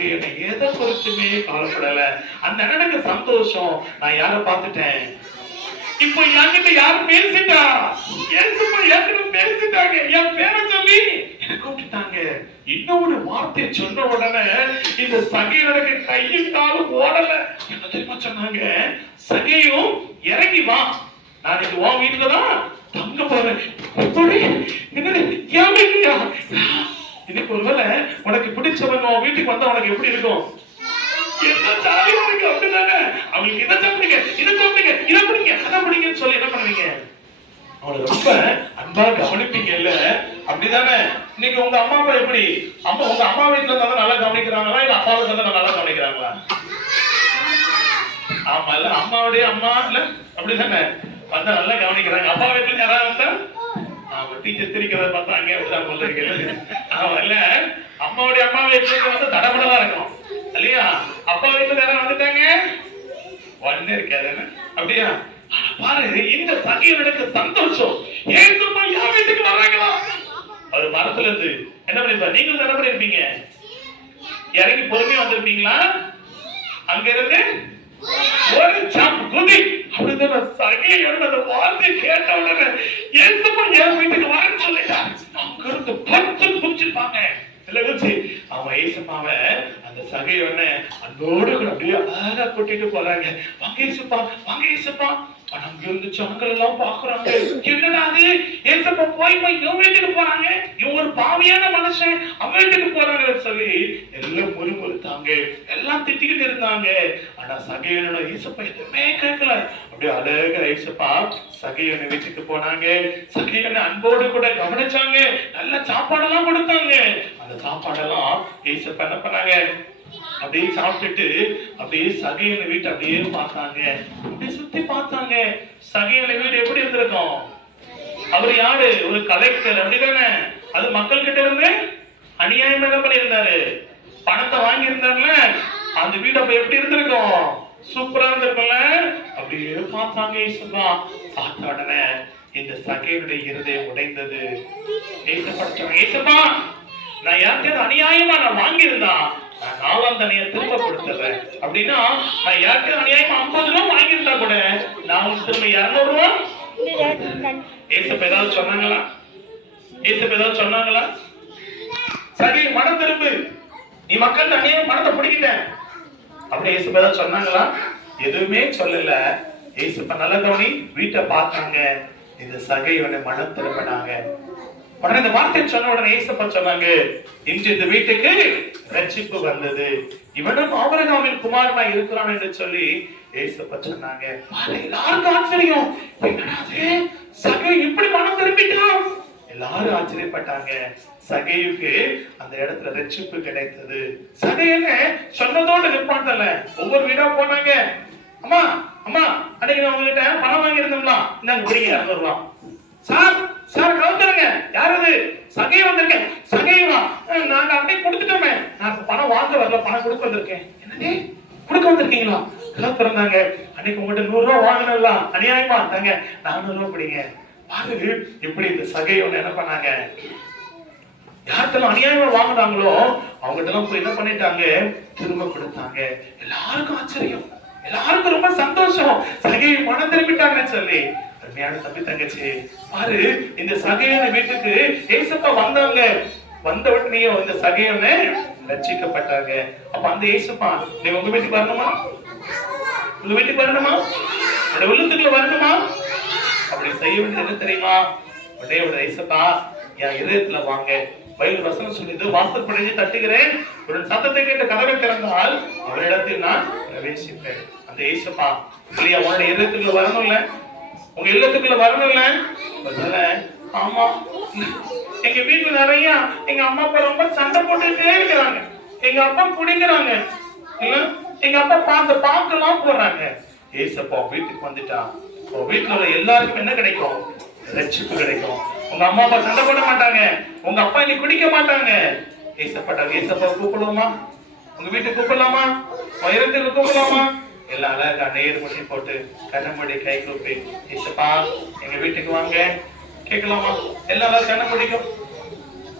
சகையனை எதை குறிச்சுமே கவலைப்படல. அந்த அண்ணனுக்கு சந்தோஷம், நான் யார பார்த்துட்டேன், இப்போ என்கிட்ட யாரும் பேசிட்டா, ஏசுப்பா ஏற்கனவே பேசிட்டாங்க, என் பேரை சொல்லி என்ன கூப்பிட்டாங்க. இன்னொரு வார்த்தை சொன்ன உடனே இந்த சகையனுக்கு கையும் காலும் ஓடல. என்ன தெரியுமா சொன்னாங்க, சகையும் இறங்கி வா, நான் இது உன் வீட்டுல தான் தங்க போறேன். இன்னைக்கு ஒருவேளை உனக்கு பிடிச்சவங்க உன் வீட்டுக்கு வந்தா உனக்கு எப்படி இருக்கும்? என்ன ஜாலியா இருக்கு அப்படிதானே? அவங்களுக்கு இதை சாப்பிடுங்க, இதை சாப்பிடுங்க, இதை பிடிங்க, அதை பிடிங்கன்னு சொல்லி என்ன பண்ணுவீங்க? அவங்களை ரொம்ப அன்பா கவனிப்பீங்க இல்ல? அப்படிதானே? இன்னைக்கு உங்க அம்மா அப்பா எப்படி? உங்க அம்மா வீட்டுல இருந்தா நல்லா கவனிக்கிறாங்களா, இல்ல அப்பா வீட்டுல இருந்தா நல்லா கவனிக்கிறாங்களா? ஆமா இல்ல, அம்மாவுடைய அம்மா இல்ல அப்படிதானே வந்தா நல்லா கவனிக்கிறாங்க. அப்பா வீட்டுல யாராவது வந்தா டீச்சர் திரிக்கிறத பார்த்தா அங்கே அப்படிதான் போல இருக்கு. ஆமா இல்ல, அம்மாவுடைய அம்மா வீட்டுல வந்து தடபடவா இருக்கும் இல்லையா? அப்பா வீட்டுல யாராவது வந்துட்டாங்க ஒண்ணே இருக்காது அப்படியா? பாரு, இந்த சகையனுக்கு சந்தோஷம், ஏசுப்பா யார் வீட்டுக்கு வர்றாங்களா? அவர் மரத்துல இருந்து என்ன பண்ணிருப்பா? நீங்களும் என்ன பண்ணிருப்பீங்க? இறங்கி பொறுமையா வந்திருப்பீங்களா? அங்க இருந்து ஒரு ஜம்ப் குதி அப்படிதான் சகையன் அந்த வார்த்தை கேட்ட உடனே ஏசுப்பா என் வீட்டுக்கு வரேன்னு சொல்லிட்டான். அங்க இருந்து பத்து குதிச்சிருப்பாங்க. அவன் ஏசப்பாவை அந்த சகையனை அந்தோடு கூட அப்படியே அழகா கூட்டிட்டு போறாங்க. வாங்க ஏசப்பா, வாங்க ஏசப்பா. அங்க இருந்து ஜனங்கள் எல்லாம் பாக்குறாங்க, என்னடா அது, ஏசப்பா போய் இவன் வீட்டுக்கு போறாங்க, இவன் ஒரு பாவியான மனுஷன், அவன் வீட்டுக்கு போறாங்கன்னு சொல்லி எல்லாம் முறுமுறுத்தாங்க, எல்லாம் திட்டிக்கிட்டு இருந்தாங்க. ஆனா சகையனோட ஏசப்பா எதுவுமே கேட்கல. அப்படியே அழகா ஏசப்பா சகையனை வீட்டுக்கு போனாங்க. சகையனை அன்போடு கூட கவனிச்சாங்க, நல்ல சாப்பாடெல்லாம் கொடுத்தாங்க. அந்த சாப்பாடெல்லாம் ஏசப்பா என்ன பண்ணாங்க, அப்படியே சாப்பிட்டுட்டு அப்படியே சகையனை வீட்டை அப்படியே பார்த்தாங்க, அப்படியே சுத்தி பார்த்தாங்க. சகையனை வீடு எப்படி இருந்திருக்கும்? அவர் யாரு? ஒரு கலெக்டர் அப்படிதானே? அது மக்கள் கிட்ட இருந்து அநியாயம் என்ன பண்ணியிருந்தாரு, பணத்தை வாங்கி இருந்தாருல. அந்த வீடு அப்ப எப்படி இருந்திருக்கும்? சூப்பரா இருந்திருக்கும்ல. அப்படியே பார்த்தாங்க. ஏசப்பா பார்த்த உடனே இந்த சகையனுடைய இருதயம் உடைந்தது. ஏசப்பா, நான் யாருக்காவது அநியாயமா நான் வாங்கியிருந்தா நான் 4ஆம் தனியை திரும்ப கொடுத்துறேன் அப்படின்னா, நான் யாருக்காவது அநியாயமா 50 ரூபாய் வாங்கியிருந்தா கூட நான் உங்களுக்கு திரும்ப 200 ரூபாய். ஏசப்பா ஏதாவது சொன்னாங்களா? ஏசப்பா ஏதாவது சொன்னாங்களா? சரி, மனம் திரும்பு, நீ மக்கள் அநியாயம் பணத்தை பிடிக்கிட்ட அப்படி ஏசப்பா ஏதாவது சொன்னாங்களா? எதுவுமே சொல்லல. ஏசப்பா நல்ல கவனி, வீட்டை பார்த்தாங்க. இந்த சகையோட மனம் திரும்பினாங்க. உடனே இந்த வார்த்தை சொன்ன உடனே ஏசப்பா சொன்னாங்க, இன்று இந்த வீட்டுக்கு ரட்சிப்பு வந்தது, இவனும் ஆபிரகாமின் குமாரனா இருக்கிறான் என்று சொல்லி ஏசப்பா சொன்னாங்க. எல்லாருக்கும் ஆச்சரியம், என்னடாது சகை இப்படி மனம் திரும்பிட்டான்? எல்லாரும் ஆச்சரியப்பட்டாங்க. சகையுக்கு அந்த இடத்துல ரட்சிப்பு கிடைத்தது. சகையன்னு சொன்னதோடு நிப்பாட்டல, ஒவ்வொரு வீடா போனாங்க. அம்மா அம்மா, அன்னைக்கு நான் உங்ககிட்ட பணம் வாங்கி இருந்தோம்ல, இந்தாங்க பிடிங்க 200 ரூபாய். சார் சார் கவுத்துருங்க, யாரது? சகை வந்திருக்கேன். சகைவா, நாங்க அப்படியே கொடுத்துட்டோமே, நான் பணம் வாங்க வரல, பணம் கொடுக்க வந்திருக்கேன். என்னது கொடுக்க வந்திருக்கீங்களா? கவுத்துறாங்க. அன்னைக்கு உங்ககிட்ட 100 ரூபாய் வாங்கினா அநியாயமா இருந்தாங்க, 400 ரூபாய் பிடிங்க. பாரு இப்படி இந்த சகையோட என்ன பண்ணாங்க, யார்கிட்ட அநியாயமா வாங்கினாங்களோ அவங்ககிட்ட எல்லாம் போய் என்ன பண்ணிட்டாங்க, திரும்ப கொடுத்தாங்க. எல்லாருக்கும் ஆச்சரியம், எல்லாருக்கும் ரொம்ப சந்தோஷம், சகையை மனம் திரும்பிட்டாங்கன்னு சொல்லி. அருமையான தம்பி தங்கச்சி, பாரு இந்த சகையான வீட்டுக்கு ஏசப்பா வந்தாங்க. வந்த உடனே இந்த சகையனை ரட்சிக்கப்பட்டாங்க. அப்ப அந்த ஏசப்பா, நீ உங்க வீட்டுக்கு வரணுமா? உங்க வீட்டுக்கு வரணுமா? உங்க உள்ளத்துக்குள்ள வரணுமா? அப்படி செய்ய வேண்டியது என்ன தெரியுமா? உடனே ஒரு ஏசப்பா என் இதயத்துல வாங்க. பைபிள் வசனம் சொல்லுது, வாசல் படையை தட்டுகிறேன், ஒரு சத்தத்தை கேட்டு கதவை திறந்தால் அவரிடத்தில் நான் பிரவேசிப்பேன். அந்த ஏசப்பா இல்லையா உங்களுடைய இதயத்துக்குள்ள வரணும் இல்ல, உங்க இல்லத்துக்குள்ள வரணும் இல்ல? ஆமா, எங்க வீட்டுல நிறைய எங்க அம்மா அப்பா ரொம்ப சண்டை போட்டுட்டே இருக்கிறாங்க, எங்க அப்பா குடிக்கிறாங்க இல்ல, எங்க அப்பா பார்க்கலாம் போறாங்க. ஏசப்பா வீட்டுக்கு வந்துட்டா உங்க வீட்டுல உள்ள எல்லாருக்கும் என்ன கிடைக்கும்? ரட்சிப்பு கிடைக்கும். உங்க அம்மா அப்பா சண்டை போட மாட்டாங்க, உங்க அப்பா இன்னைக்கு குடிக்க மாட்டாங்க. ஏசப்பட்டாங்க. ஏசப்பா கூப்பிடுவோமா? உங்க வீட்டுக்கு கூப்பிடலாமா? உயரத்துக்கு கூப்பிடலாமா? எல்லாம் அழகா நேர் பண்ணி போட்டு கண்ணமுடி கை கூப்பி, ஏசப்பா எங்க வீட்டுக்கு வாங்க கேட்கலாமா? எல்லாரும் கண்ண முடிக்கும்.